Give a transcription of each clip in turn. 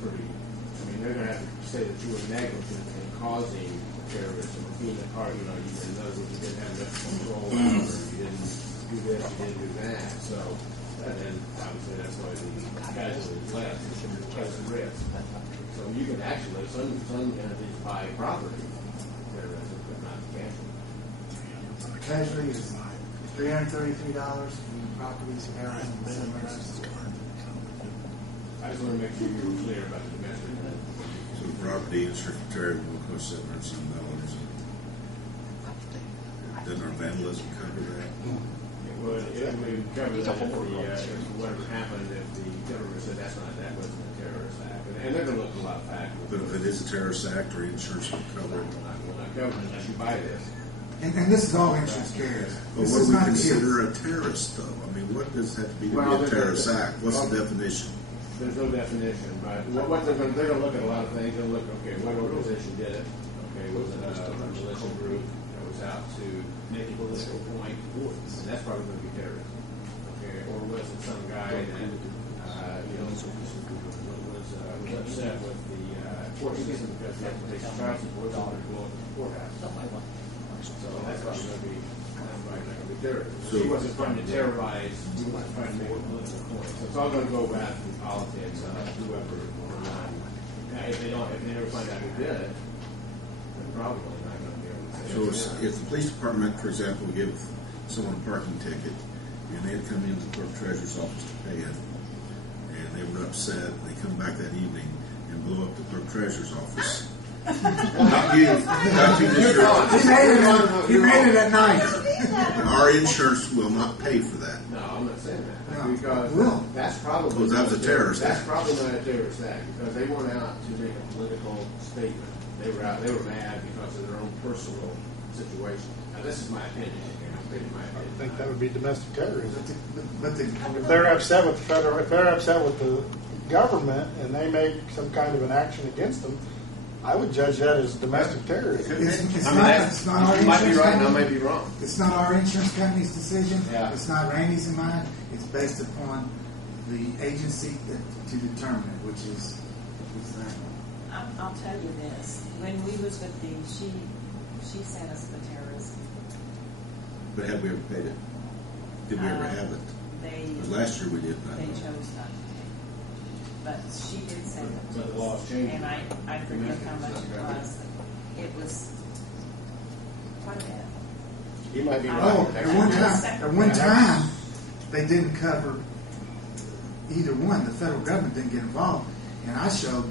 pretty, I mean, they're going to have to say that you were negligent in causing terrorism, or being a part, you know, you didn't know that you didn't have enough control, or you didn't do this, you didn't do that. So, and then obviously that's why the casualty is less, because of risk. So you can actually, some entities buy property, terrorism, but not casualty. Casualty is $333 and properties terrorism is I just want to make sure you were clear about the domestic. So property insurance for terrorism will cost $700 dollars. Doesn't our vandalism cover that? It would cover that if whatever happened if the government said that wasn't a terrorist act. And they're going to look at a lot of factors. But if it is a terrorist act, or insurance will cover it. Will not cover it unless you buy this. And this is all insurance carriers. But This what is do we not consider a terrorist, though? I mean, what does that be to be a terrorist act? What's the definition? There's no definition, but what they're going to look at a lot of things. They'll look, okay, what organization did it? Okay, was it a militia group that was out to make a political point? And that's probably going to be terrorism. Okay, or was it some guy that was upset with the court system because he had to pay some child support to blow up the courthouse? So that's probably going to be terrorism. So he wasn't trying to terrorize. He wasn't trying to make a political point. So it's all going to go back to politics. Whoever or not. If they never find out who did it, then probably not going to be able to say. So if the police department, for example, give someone a parking ticket, and they had come into the clerk treasurer's office to pay it, and they were upset, they come back that evening and blow up the clerk treasurer's office. Not you. He made it at night. Our insurance will not pay for that. No, I'm not saying that. No. Because that's probably Because that was a terrorist That's act. probably not a terrorist act because they went out to make a political statement. They were mad because of their own personal situation. Now, this is my opinion. I think that would be domestic terrorism. But If they're upset with if they're upset with the government and they make some kind of an action against them, I would judge that as domestic terrorism. it's not our You might be insurance right, and I company. may be wrong. It's not our insurance company's decision. Yeah. It's not Randy's and mine. It's based upon the agency to determine it, which is I'll tell you this. When we was with she sent us the terrorism. But have we ever paid it? Did we ever have it? Because last year we did not. They chose not to take it. But she did send it But to the law us. changed. And I forget how much it was. It was quite a bit. You might be right. Oh, at one time, they didn't cover either one. The federal government didn't get involved. And I showed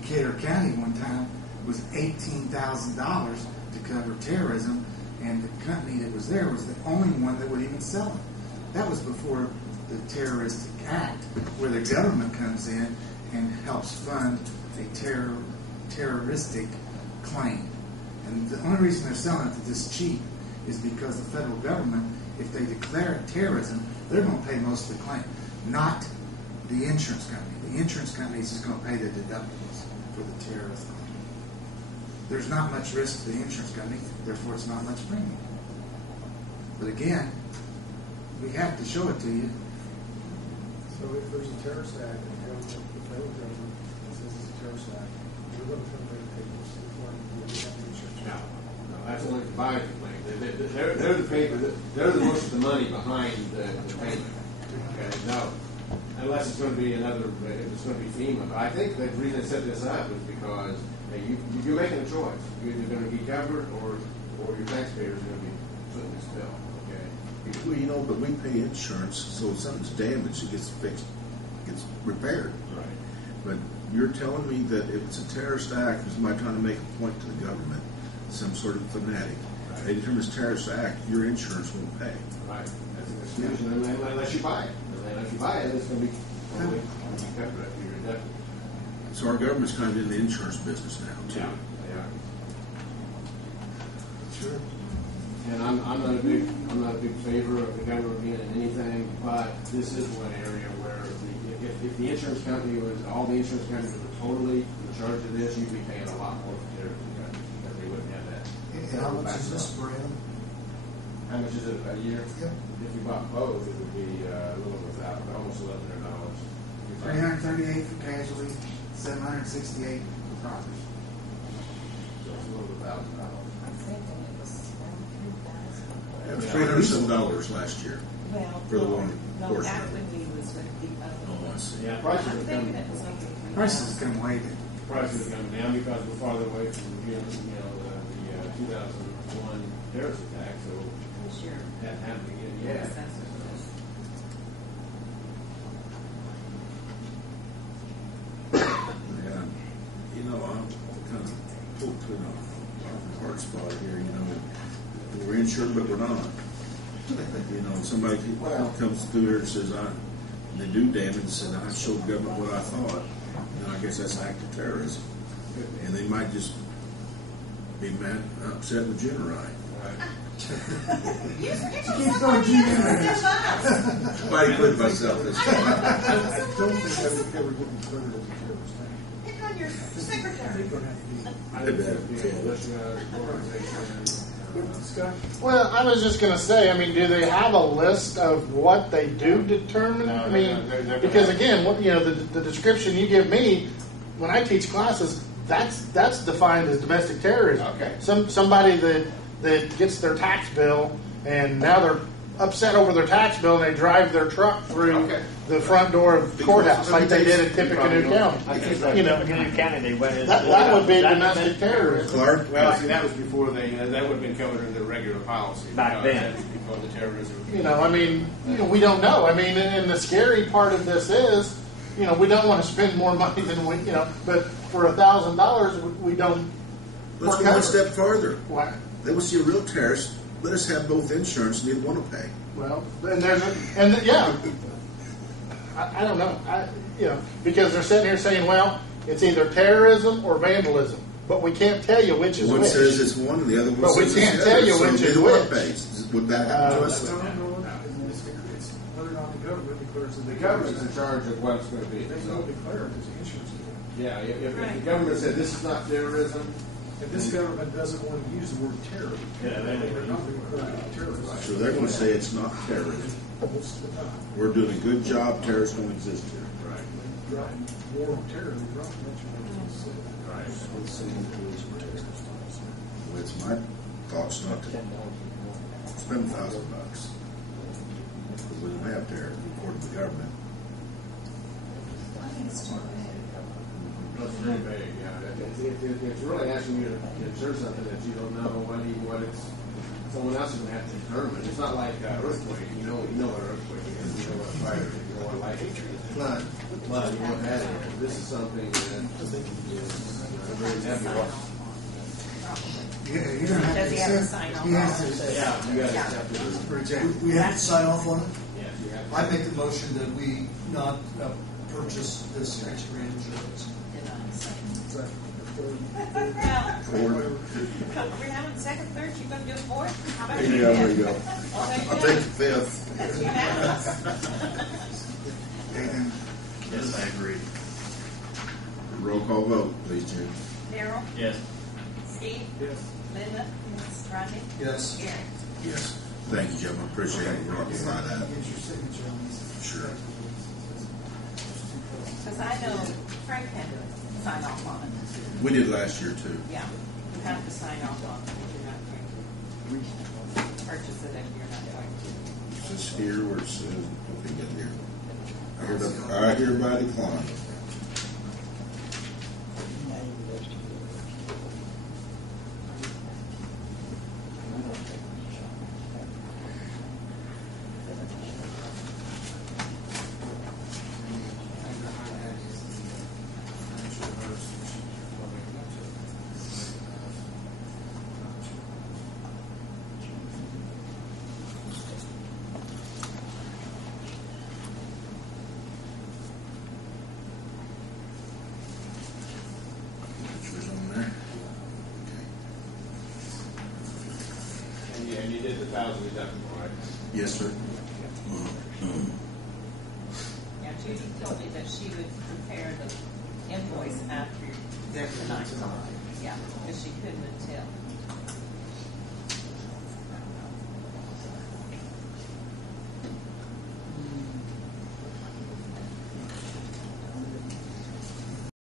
Decatur County one time was $18,000 to cover terrorism, and the company that was there was the only one that would even sell it. That was before the Terroristic Act, where the government comes in and helps fund a terroristic claim. And the only reason they're selling it this cheap is because the federal government, if they declare it terrorism, they're going to pay most of the claim, not the insurance company. The insurance company is just going to pay the deductibles for the terrorist claim. There's not much risk to the insurance company, therefore it's not much premium. But again, we have to show it to you. So if there's a terrorist act and the federal government says it's a terrorist act, we're going to come to pay this before we have the insurance. No, that's only the buyer's claim. They're the paper. They're the most of the money behind the payment. Okay, no, unless it's going to be if it's going to be FEMA. But I think the reason I set this up is because you're making a choice. You're either going to be covered or your taxpayers are going to be footing this bill. Okay. Well, but we pay insurance, so if something's damaged, it gets fixed, gets repaired. Right. But you're telling me that if it's a terrorist act, if somebody trying to make a point to the government, some sort of fanatic, they determine it's a terrorist act, your insurance won't pay. Right. That's an exclusion unless you buy it. Unless you buy it, it's going to be totally covered after you're deductible. So our government's kind of in the insurance business now, too. Yeah, they are. Sure. And I'm not a big favor of the government being in anything, but this is one area where if the insurance company all the insurance companies were totally in charge of this, you'd be paying a lot more for terrorism because they wouldn't have that. And how much is this for him? How much is it a year? Yep. If you bought both, it would be a little over almost $1,100. $338 for casualty, $768 for property. So it's a little $1,000. I'm thinking it was around 3,000. $300 last year. Well, For the one no, portion. back when we was with the Oh, I see. Yeah, I'm prices are thinking coming. it was over 3,000. Prices come way down. Prices are coming down because we're farther away from the 2001 terrorist attack. So This year. that happened again. Yeah. Yes, that's what it is. Yeah, you know, I'm kind of pulled to a hard spot here, you know. We're insured, but we're not. You know, somebody comes through here and says, and they do damage, and I showed government what I thought, and I guess that's active terrorism. And they might just be mad, upset with Generite. Keep going, Jim. Might quit myself this time. I don't think I would ever get declared as a terrorist. Pick on your I secretary. think there have to be I think that'd be a listener organization. good discussion. Well, I was just going to say, I mean, do they have a list of what they do determine? I mean, they're because again, what the description you give me when I teach classes, that's defined as domestic terrorism. Okay. Somebody that gets their tax bill and now they're upset over their tax bill and they drive their truck through the front door of the courthouse like they did in Tippecanoe County. You know, that would be domestic terrorism. Clark? Well, see, that was before that would have been covered under regular policy. Back then. That was before the terrorism. I mean, we don't know. I mean, and the scary part of this is, we don't want to spend more money than but for $1,000, we don't. Let's go one step farther. What? They will see a real terrorist. Let us have both insurance, neither one will pay. Well, and I don't know. Because they're sitting here saying, well, it's either terrorism or vandalism, but we can't tell you which is One which. says it's one, and the other one But we says can't it's tell the you other. which So is neither one which. pays. Would that happen to us? No, it's whether or not the government declares it. The government's in charge of what it's going to be. They So, don't declare it as an insurance company. yeah, if the government said this is not terrorism, If this government doesn't want to use the word terror, Yeah, they're not declaring it terrorist. So they're going to say it's not terrorism. Most of the time. We're doing a good job. Terrorists don't exist here. right? Drop war on terror, they drop mention of it. Well, it's my thoughts not to spend $1,000 because we don't have terror according to the government. That's very vague, yeah. It's really asking you to insure something that you don't know what it's. Someone else is going to have to determine. It's not like earthquake. You know what an earthquake is. You know what fire is. You know what lightning is. Flood. You know what that is. This is something that is very nebulous. Yeah, you're gonna have Does to he have to accept- sign off he on has it? to Yeah, you got to accept it. reject. We have to sign off on it. Yes, you have to. I make the motion that we not purchase this extra insurance. Did I say? Or, We're having second, third, you're going to do it fourth? How about yeah, there you go. Oh, there you I'll go. take the fifth. That's unanimous. And Yes, I agree. Roll call vote, please, Jim. Darryl? Yes. Steve? Yes. Linda? Yes. Rodney? Yes. Gary? Yes. Thank you, Jim. I appreciate it. We're on by that. Get your signature on these. Sure. Because I know Frank had to sign off on it. We did last year, too. Yeah, you have to sign off on it if you're not going to purchase it if you're not going to. Is this here where it says, okay, get here. I hereby decline. Pictures on there. Okay. And you did the 1,000 deductible, right? Yes, sir. Yeah, Judy told me that she would prepare the invoice after the night. Yeah, because she couldn't until.